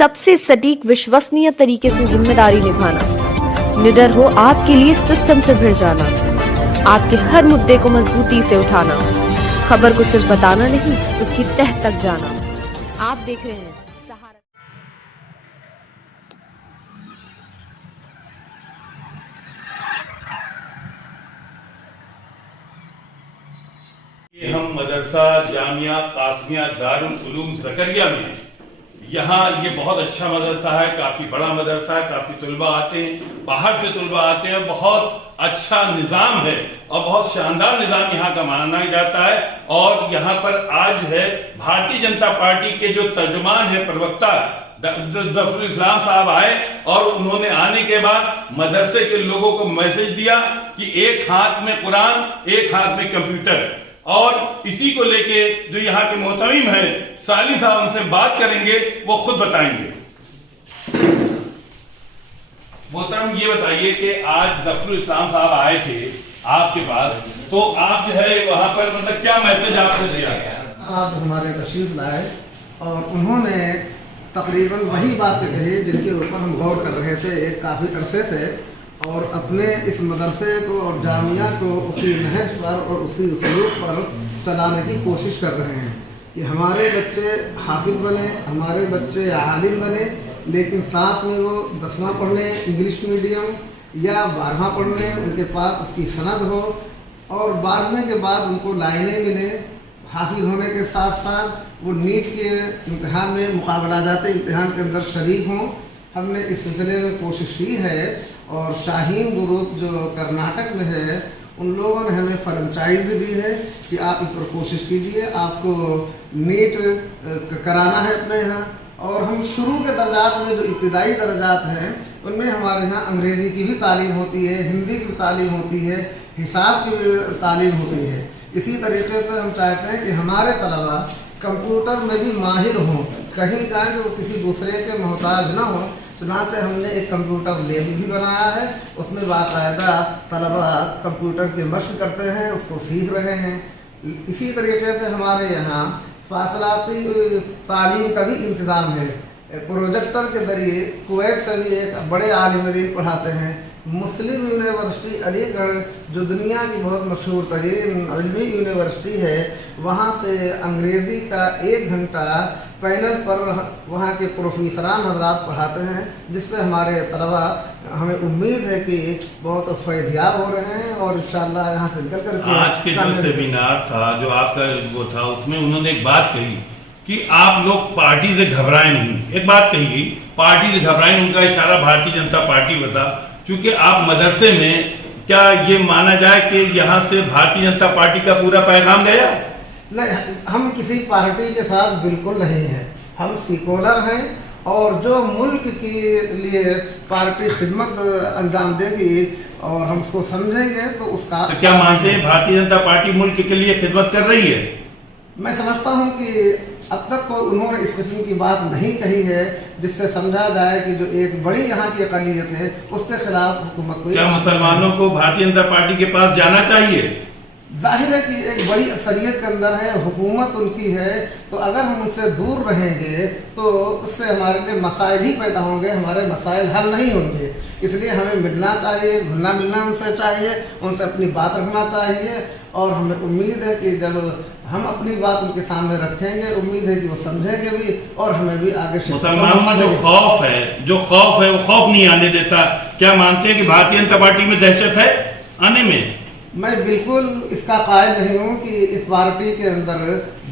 सबसे सटीक विश्वसनीय तरीके से जिम्मेदारी निभाना, निडर हो आपके लिए सिस्टम से भिड़ जाना, आपके हर मुद्दे को मजबूती से उठाना, खबर को सिर्फ बताना नहीं, उसकी तह तक जाना। आप देख रहे हैं सहारा। हम मदरसा जामिया कासमिया दारुल उलूम ज़करिया में, यहाँ ये बहुत अच्छा मदरसा है, काफ़ी बड़ा मदरसा है, काफ़ी तुलबा आते हैं, बाहर से तुलबा आते हैं, बहुत अच्छा निज़ाम है और बहुत शानदार निज़ाम यहाँ का माना जाता है। और यहाँ पर आज है भारतीय जनता पार्टी के जो तर्जुमान है, प्रवक्ता जफरुल इस्लाम साहब आए और उन्होंने आने के बाद मदरसे के लोगों को मैसेज दिया कि एक हाथ में कुरान, एक हाथ में कंप्यूटर। और इसी को लेके जो यहाँ के मोहतमीम हैं सालिम साहब उनसे बात करेंगे, वो खुद बताएंगे। मोहतरम ये बताइए कि आज जफरुल इस्लाम साहब आए थे आपके पास, तो आप जो है वहाँ पर मतलब क्या मैसेज आपसे दिया गया? आप हमारे तशरीफ लाए और उन्होंने तकरीबन वही बातें कही जिनके ऊपर हम गौर कर रहे थे एक काफ़ी अरसे से, और अपने इस मदरसे को और जामिया को उसी नहज पर और उसी उसलूब पर चलाने की कोशिश कर रहे हैं कि हमारे बच्चे हाफिज बने, हमारे बच्चे आलिम बने, लेकिन साथ में वो 10वां पढ़ लें इंग्लिश मीडियम या 12वां पढ़ लें, उनके पास उसकी सनद हो और 12वें के बाद उनको लाइनें मिलें, हाफिज होने के साथ साथ वो नीट के इम्तिहान में मुकाबला जाते इम्तिहान के अंदर शरीक हों। हमने इस सिलसिले में कोशिश की है और शाहीन ग्रुप जो कर्नाटक में है उन लोगों ने हमें फ्रेंचाइज भी दी है कि आप इस पर कोशिश कीजिए, आपको नीट कराना है अपने यहाँ। और हम शुरू के दर्जात में जो इब्तिदाई दर्जात हैं उनमें हमारे यहाँ अंग्रेज़ी की भी तालीम होती है, हिंदी की तालीम होती है, हिसाब की भी तालीम होती है। इसी तरीके से हम चाहते हैं कि हमारे तलबा कंप्यूटर में भी माहिर हों, कहीं जाए तो किसी दूसरे के मोहताज न हो। चुनांचे हमने एक कंप्यूटर लैब भी बनाया है, उसमें बाकायदा तलबा कंप्यूटर की मशक करते हैं, उसको सीख रहे हैं। इसी तरीके से हमारे यहाँ फासलाती तालीम का भी इंतज़ाम है, प्रोजेक्टर के ज़रिए कुवैत से भी एक बड़े आलिम दीन पढ़ाते हैं। मुस्लिम यूनिवर्सिटी अलीगढ़ जो दुनिया की बहुत मशहूर तरीन इल्मी यूनिवर्सिटी है, वहाँ से अंग्रेज़ी का 1 घंटा पैनल पर वहाँ के प्रोफेसरान हजरात पढ़ाते हैं, जिससे हमारे तलबा हमें उम्मीद है कि बहुत फैज़याब हो रहे हैं और इंशाअल्लाह यहाँ से निकल कर आज के जो सेमिनार था जो आपका वो था, उसमें उन्होंने एक बात कही कि आप लोग पार्टी से घबराएं नहीं। एक बात कही गई, पार्टी से घबराएं, उनका इशारा भारतीय जनता पार्टी बता। चूंकि आप मदरसे में, क्या ये माना जाए कि यहाँ से भारतीय जनता पार्टी का पूरा पैगाम गया? नहीं, हम किसी पार्टी के साथ बिल्कुल नहीं हैं, हम सेकुलर हैं और जो मुल्क के लिए पार्टी खिदमत अंजाम देगी और हम उसको समझेंगे तो उसका तो क्या मानते हैं भारतीय जनता पार्टी मुल्क के लिए खिदमत कर रही है? मैं समझता हूँ कि अब तक तो उन्होंने इस किस्म की बात नहीं कही है जिससे समझा जाए कि जो एक बड़ी यहाँ की अक़लियत है उसके खिलाफ हुकूमत को। क्या मुसलमानों को भारतीय जनता पार्टी के पास जाना चाहिए? जाहिर है कि एक बड़ी अक्सरियत के अंदर है, हुकूमत उनकी है, तो अगर हम उनसे दूर रहेंगे तो उससे हमारे लिए मसाइल ही पैदा होंगे, हमारे मसाइल हल नहीं होंगे। इसलिए हमें मिलना चाहिए, घुलना मिलना उनसे चाहिए, उनसे अपनी बात रखना चाहिए और हमें उम्मीद है कि जब हम अपनी बात उनके सामने रखेंगे, उम्मीद है कि वो समझेंगे भी और हमें भी आगे। मुसलमानों में जो खौफ है वो खौफ नहीं आने देता। क्या मानते हैं कि भारतीय जनता पार्टी में दहशत है आने में? मैं बिल्कुल इसका कायल नहीं हूँ कि इस पार्टी के अंदर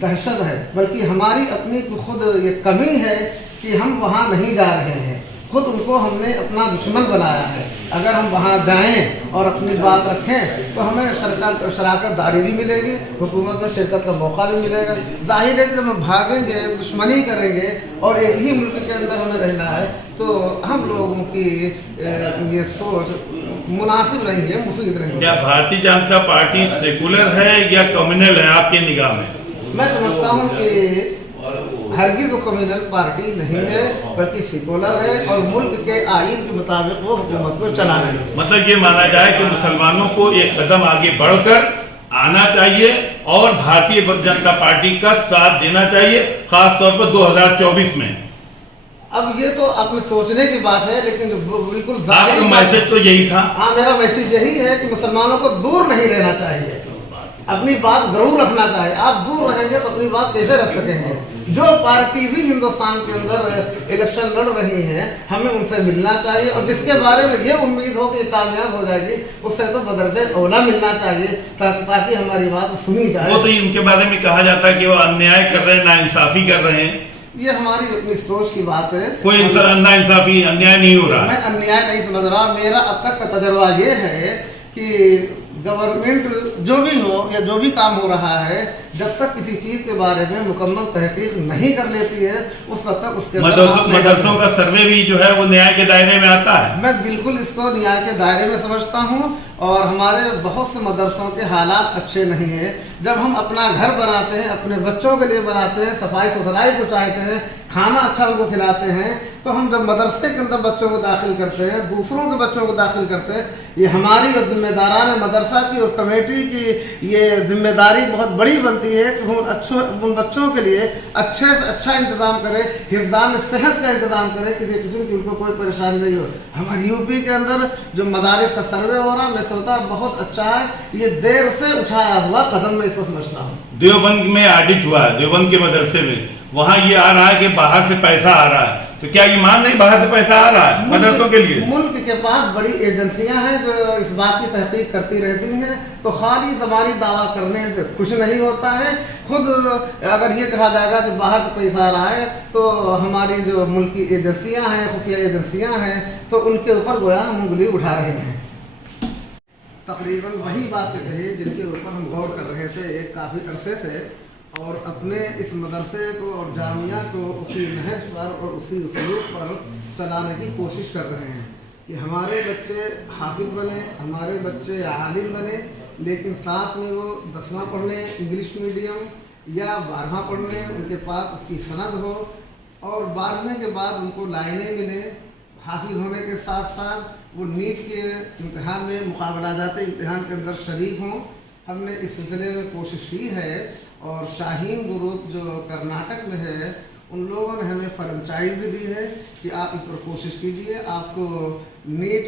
दहशत है, बल्कि हमारी अपनी खुद ये कमी है कि हम वहाँ नहीं जा रहे हैं, खुद उनको हमने अपना दुश्मन बनाया है। अगर हम वहाँ जाएं और अपनी बात रखें तो हमें शराकत दारी भी मिलेगी, हुकूमत में शिरकत का मौका भी मिलेगा। जाहिर है कि जब हम भागेंगे, दुश्मनी करेंगे और एक ही मुल्क के अंदर हमें रहना है तो हम लोगों की ये सोच मुनासिब नहीं है, मुफीद नहीं है। क्या भारतीय जनता पार्टी सेकुलर है या कम्युनल है आपके निगाह में? मैं समझता हूँ कि हरगिज़ वो कम्युनल पार्टी नहीं है, बल्कि सेकुलर है और मुल्क के आइन के मुताबिक वो हुकूमत को चला रही है। मतलब ये माना जाए कि मुसलमानों को एक कदम आगे बढ़कर आना चाहिए और भारतीय जनता पार्टी का साथ देना चाहिए, खास तौर पर 2024 में। अब ये तो अपने सोचने की बात है, लेकिन बिल्कुल आपका जाहिर बात- मैसेज तो यही था। हाँ, मेरा मैसेज यही है कि मुसलमानों को दूर नहीं रहना चाहिए, अपनी बात जरूर रखना चाहिए। आप दूर रहेंगे तो अपनी बात कैसे रख सकेंगे? जो पार्टी भी हिंदुस्तान के अंदर इलेक्शन लड़ रही है, हमें उनसे मिलना चाहिए, और जिसके बारे में ये उम्मीद हो कि कामयाब हो जाएगी, उससे तो बदरजे औला मिलना चाहिए, ताकि हमारी बात सुनी जाए। वो तो उनके बारे में कहा जाता है कि वो अन्याय कर रहे हैं, नाइंसाफी कर रहे हैं। ये हमारी अपनी सोच की बात है। कोई नाइंसाफी अन्याय नहीं हो रहा है। मैं अन्याय नहीं समझ रहा। मेरा अब तक का तजर्बा ये है कि गवर्नमेंट जो भी हो या जो भी काम हो रहा है, जब तक किसी चीज के बारे में मुकम्मल तहकीक नहीं कर लेती है, उस वक्त तक उसके मदरसों का सर्वे भी जो है वो न्याय के दायरे में आता है। मैं बिल्कुल इसको न्याय के दायरे में समझता हूँ, और हमारे बहुत से मदरसों के हालात अच्छे नहीं हैं। जब हम अपना घर बनाते हैं, अपने बच्चों के लिए बनाते हैं, सफाई सुथराई को चाहते हैं, खाना अच्छा उनको खिलाते हैं, तो हम जब मदरसे के अंदर बच्चों को दाखिल करते हैं, दूसरों के बच्चों को दाखिल करते हैं, ये हमारी और जिम्मेदारान मदरसा की और कमेटी की ये जिम्मेदारी बहुत बड़ी बनती है कि हम उन बच्चों के लिए अच्छे से अच्छा इंतज़ाम करें, हिफ्ज़ान सेहत का इंतज़ाम करें, किसी किस्म की उनको कोई परेशानी नहीं हो। हमारी यूपी के अंदर जो मदारिस का सर्वे हो रहा, मैं सोचता बहुत अच्छा है। ये देर से उठाया हुआ कदम मैं इसको समझता हूँ। देवबंद में ऑडिट हुआ है, देवबंद के मदरसे में, वहाँ ये आ रहा है कि बाहर से पैसा आ रहा है, तो क्या ईमान नहीं बाहर से पैसा आ रहा है मदरसों के लिए? मुल्क के पास बड़ी एजेंसियां हैं जो इस बात की तहकीक करती रहती हैं, तो खाली ज़बानी दावा करने से कुछ नहीं होता है। खुद अगर ये कहा जाएगा कि बाहर से पैसा आ रहा है, तो हमारी जो मुल्क की एजेंसियां हैं, खुफिया एजेंसियां हैं, तो उनके ऊपर गोया हम उंगली उठा रहे हैं। तकरीबन वही बातें कही जिनके ऊपर हम गौर कर रहे थे एक काफ़ी अरसे से, और अपने इस मदरसे को और जामिया को उसी नहज पर और उसी उसलूब पर चलाने की कोशिश कर रहे हैं कि हमारे बच्चे हाफिज बने, हमारे बच्चे आलिम बने, लेकिन साथ में वो 10वां पढ़ लें इंग्लिश मीडियम या 12वां पढ़ लें, उनके पास उसकी सनद हो, और 12वें के बाद उनको लाइनें मिलें, हाफिज होने के साथ साथ वो नीट के इम्तिहान में मुकाबला जाते इम्तिहान के अंदर शरीक हों। हमने इस सिलसिले में कोशिश की है, और शाहीन ग्रुप जो कर्नाटक में है, उन लोगों ने हमें फ्रेंचाइज भी दी है कि आप इस पर कोशिश कीजिए, आपको नीट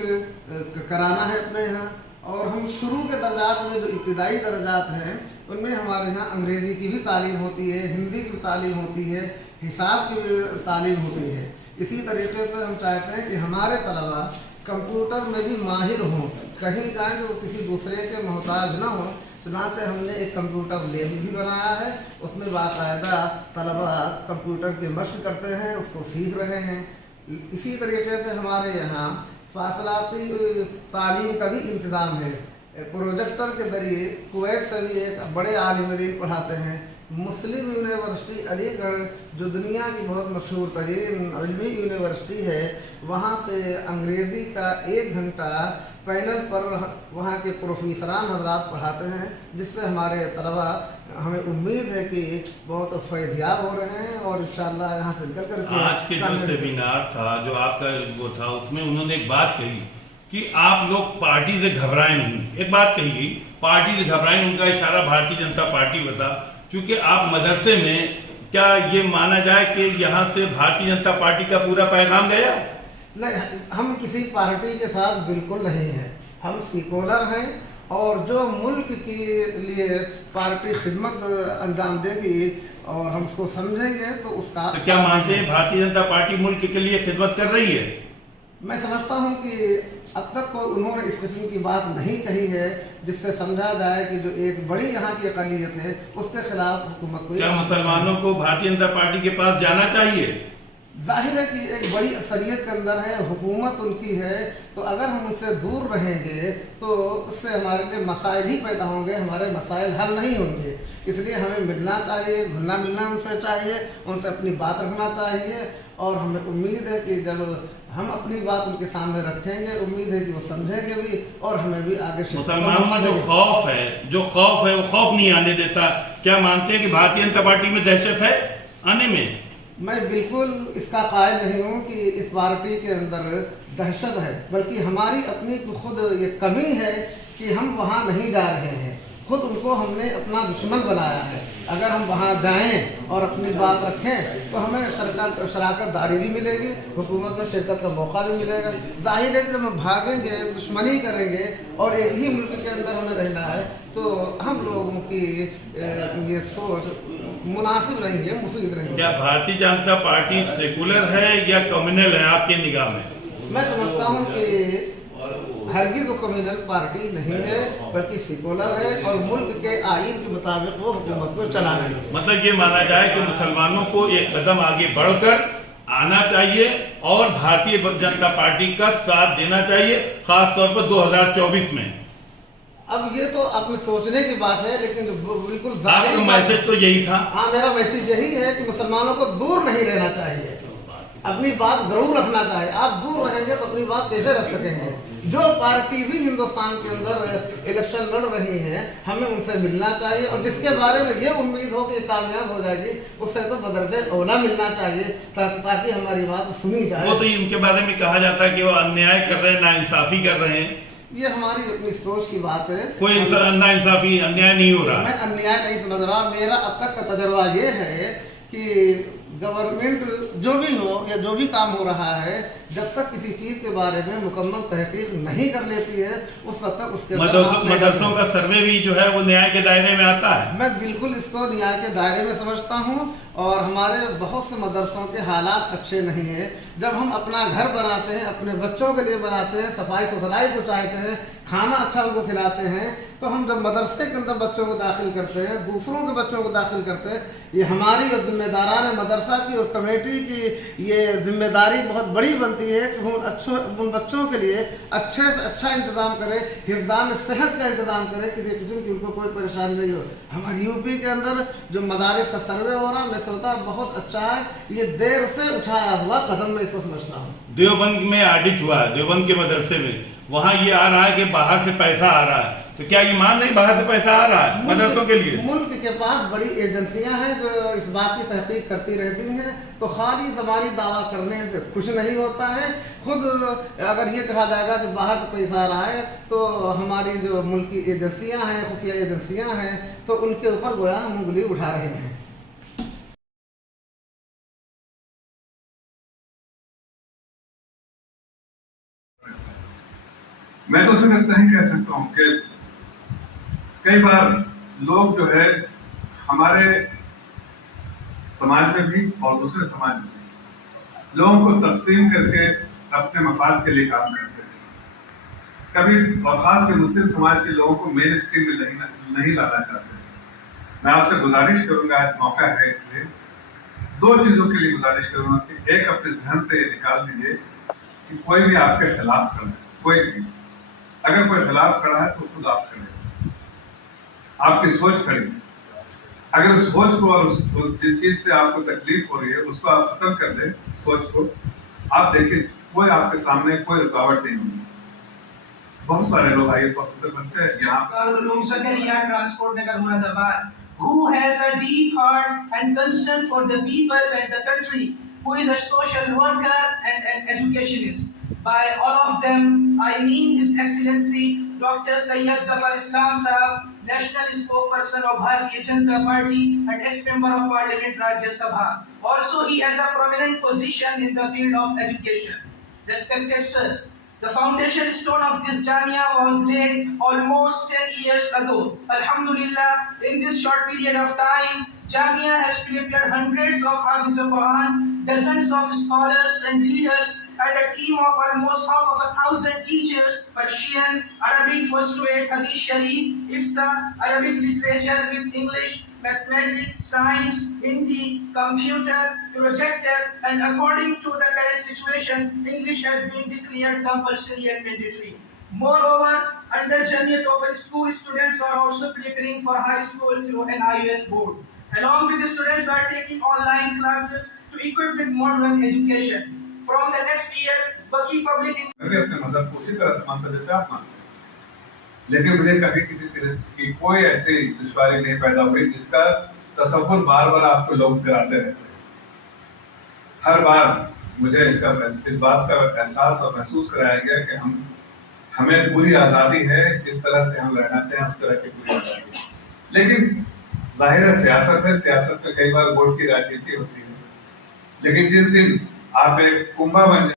कराना है अपने यहाँ। और हम शुरू के दर्जात में जो इब्तिदाई दर्जात हैं, उनमें हमारे यहाँ अंग्रेज़ी की भी तालीम होती है, हिंदी की भी तालीम होती है, हिसाब की भी तालीम होती है। इसी तरीके से हम चाहते हैं कि हमारे तलबा कंप्यूटर में भी माहिर हों, कहीं जाएँ कि वो किसी दूसरे के मोहताज ना हो। चुनांचे हमने एक कंप्यूटर लैब भी बनाया है, उसमें बाकायदा तलबा कंप्यूटर की मशक करते हैं, उसको सीख रहे हैं। इसी तरीके से हमारे यहाँ फासलाती तालीम का भी इंतज़ाम है। प्रोजेक्टर के ज़रिए कुवैत से भी एक बड़े आलिम दीन पढ़ाते हैं। मुस्लिम यूनिवर्सिटी अलीगढ़ जो दुनिया की बहुत मशहूर तरीन इल्मी यूनिवर्सिटी है, वहाँ से अंग्रेज़ी का 1 घंटा पैनल पर वहाँ के प्रोफेसरान हजरात पढ़ाते हैं, जिससे हमारे तलबा हमें उम्मीद है कि बहुत फैज़याब हो रहे हैं, और इंशाअल्लाह यहाँ से निकल कर आज के जो सेमिनार था, जो आपका वो था, उसमें उन्होंने एक बात कही कि आप लोग पार्टी से घबराएं नहीं। एक बात कही गई, पार्टी से घबराएं, उनका इशारा भारतीय जनता पार्टी बता। चूंकि आप मदरसे में, क्या ये माना जाए कि यहाँ से भारतीय जनता पार्टी का पूरा पैगाम गया? नहीं, हम किसी पार्टी के साथ बिल्कुल नहीं हैं। हम सेकुलर हैं, और जो मुल्क के लिए पार्टी खिदमत अंजाम देगी और हम उसको समझेंगे तो उसका। तो क्या मानते हैं भारतीय जनता पार्टी मुल्क के लिए खिदमत कर रही है? मैं समझता हूँ कि अब तक कोई उन्होंने इस किस्म की बात नहीं कही है जिससे समझा जाए कि जो एक बड़ी यहाँ की अक़लियत है उसके खिलाफ हुकूमत को। क्या मुसलमानों को भारतीय जनता पार्टी के पास जाना चाहिए? जाहिर है कि एक बड़ी अक्सरियत के अंदर है, हुकूमत उनकी है, तो अगर हम उनसे दूर रहेंगे तो उससे हमारे लिए मसाइल ही पैदा होंगे, हमारे मसाइल हल नहीं होंगे। इसलिए हमें मिलना चाहिए, घुलना मिलना उनसे चाहिए, उनसे अपनी बात रखना चाहिए, और हमें उम्मीद है कि जब हम अपनी बात उनके सामने रखेंगे, उम्मीद है कि वो समझेंगे भी और हमें भी आगे। मुसलमानों में जो खौफ है वो खौफ नहीं आने देता। क्या मानते हैं कि भारतीय जनता पार्टी में दहशत है आने में? मैं बिल्कुल इसका कायल नहीं हूँ कि इस पार्टी के अंदर दहशत है, बल्कि हमारी अपनी खुद ये कमी है कि हम वहाँ नहीं जा रहे हैं। खुद उनको हमने अपना दुश्मन बनाया है। अगर हम वहाँ जाएं और अपनी बात रखें तो हमें शराकत दारी भी मिलेगी, हुकूमत में शिरकत का मौका भी मिलेगा। जाहिर है कि जब हम भागेंगे, दुश्मनी करेंगे और एक ही मुल्क के अंदर हमें रहना है तो हम लोगों की ये सोच मुनासिब नहीं है, मुफीद नहीं है। क्या भारतीय जनता पार्टी सेकुलर है या कम्युनल है आपके निगाह में? मैं समझता हूँ कि हरगिज़ वो कम्युनल पार्टी नहीं है बल्कि सेकुलर है और मुल्क के आइन के मुताबिक वो हुकूमत को चला रही है। मतलब ये माना जाए कि मुसलमानों को एक कदम आगे बढ़कर आना चाहिए और भारतीय जनता पार्टी का साथ देना चाहिए, खास तौर पर 2024 में। अब ये तो अपने सोचने की बात है, लेकिन बिल्कुल आपका मैसेज तो यही था। हाँ, मेरा मैसेज यही है कि मुसलमानों को दूर नहीं रहना चाहिए, अपनी बात जरूर रखना चाहिए। आप दूर रहेंगे तो अपनी बात कैसे रख सकेंगे? जो पार्टी भी हिंदुस्तान के अंदर इलेक्शन लड़ रही है हमें उनसे मिलना चाहिए और जिसके बारे में ये उम्मीद हो कि कामयाब हो जाएगी उससे तो बदरजे औला मिलना चाहिए ताकि हमारी बात सुनी जाए। वो तो उनके बारे में कहा जाता है कि वो अन्याय कर रहे हैं, नाइंसाफी कर रहे हैं। ये हमारी अपनी सोच की बात है, कोई नाइंसाफी अन्याय नहीं हो रहा। मैं अन्याय नहीं समझ रहा। मेरा अब तक का तजर्बा ये है कि गवर्नमेंट जो भी हो या जो भी काम हो रहा है, जब तक किसी चीज के बारे में मुकम्मल तहकीक नहीं कर लेती है उस वक्त तक उसके मदरसों का सर्वे भी जो है वो न्याय के दायरे में आता है। मैं बिल्कुल इसको न्याय के दायरे में समझता हूँ और हमारे बहुत से मदरसों के हालात अच्छे नहीं है। जब हम अपना घर बनाते हैं, अपने बच्चों के लिए बनाते हैं, सफाई सुथराई को चाहते हैं, खाना अच्छा उनको खिलाते हैं, तो हम जब मदरसे के अंदर बच्चों को दाखिल करते हैं, दूसरों के बच्चों को दाखिल करते हैं, ये हमारी और जिम्मेदारान मदरसा की और कमेटी की ये जिम्मेदारी बहुत बड़ी बनती है कि उन बच्चों के लिए अच्छे से अच्छा इंतज़ाम करें, हिफ्ज़ान सेहत का इंतज़ाम करें, किसी किस्म की उनको कोई परेशानी नहीं हो। हमारी यूपी के अंदर जो मदारिस का सर्वे हो रहा, मैं सोचता बहुत अच्छा है। ये देर से उठाया हुआ कदम मैं इसको समझता हूँ। देवबंद में ऑडिट हुआ है, देवबंद के मदरसे में, वहाँ ये आ रहा है कि बाहर से पैसा आ रहा है, तो क्या ईमान नहीं बाहर से पैसा आ रहा है मदरसों के लिए? मुल्क के पास बड़ी एजेंसियां हैं जो इस बात की तहकीक करती रहती हैं, तो खाली ज़बानी दावा करने से कुछ नहीं होता है। खुद अगर ये कहा जाएगा कि बाहर से पैसा आ रहा है तो हमारी जो मुल्क की एजेंसियां हैं, खुफिया एजेंसियां हैं, तो उनके ऊपर गोया हम उंगली उठा रहे हैं। मैं तो सिर्फ इतना ही कह सकता हूँ कि कई बार लोग जो है हमारे समाज में भी और दूसरे समाज में भी लोगों को तकसीम करके अपने मफाद के लिए काम करते हैं। कभी और खास कर मुस्लिम समाज के लोगों को मेन स्ट्रीम में नहीं लाना चाहते। मैं आपसे गुजारिश करूंगा, आज मौका है इसलिए दो चीजों के लिए गुजारिश करूंगा कि एक, अपने जहन से ये निकाल दीजिए कि कोई भी आपके खिलाफ खड़ा है, कोई भी अगर कोई खिलाफ खड़ा है तो खुद आप खड़े, आपकी सोच खड़ी। अगर उस सोच को और जिस चीज से आपको तकलीफ हो रही है उसको आप खत्म कर दें, सोच को आप देखिए कोई आपके सामने कोई रुकावट नहीं होगी। बहुत सारे लोग IAS ऑफिसर बनते हैं यहाँ transport Nagar Moradabad, who has a deep heart and concern for the people and the country, who is a social worker and educationist. By all of them, I mean His Excellency Dr. Sayyid Zafar Islam Sahab, National Spokesperson of Bharatiya Janata Party and ex-member of Parliament Rajya Sabha. Also, he has a prominent position in the field of education. Respected sir, the foundation stone of this Jamia was laid almost 10 years ago. Alhamdulillah, in this short period of time, Jamia has prepared hundreds of Hafiz al-Quran, dozens of scholars and leaders, and a team of almost half of 1,000 teachers, Persian, Arabic first to 8, Hadith Sharif, Ifta, Arabic literature with English, mathematics, science, Hindi, computer, projector, and according to the current situation, English has been declared compulsory and mandatory. Moreover, under Jamiyat Open School, students are also preparing for high school through an IAS board. Along with the students are taking online classes to equip with modern education. From the next year, Baki Public... मैं अपने मजहब को उसी तरह से मानता जैसे आप मानते हैं, लेकिन मुझे कभी किसी तरह की कोई ऐसी दुश्वारी नहीं पैदा हुई जिसका तसव्वुर बार बार आपको लोग कराते रहते हैं। हर बार मुझे इस बात का एहसास और महसूस कराया गया कि हम ہمیں پوری آزادی ہے، جس طرح سے ہم رہنا چاہیں اس طرح کی پوری آزادی ہے. لیکن ظاہر ہے سیاست ہے، سیاست میں کئی بار ووٹ کی راجنیتی ہوتی ہے. لیکن جس دن آپ ایک کنبا بن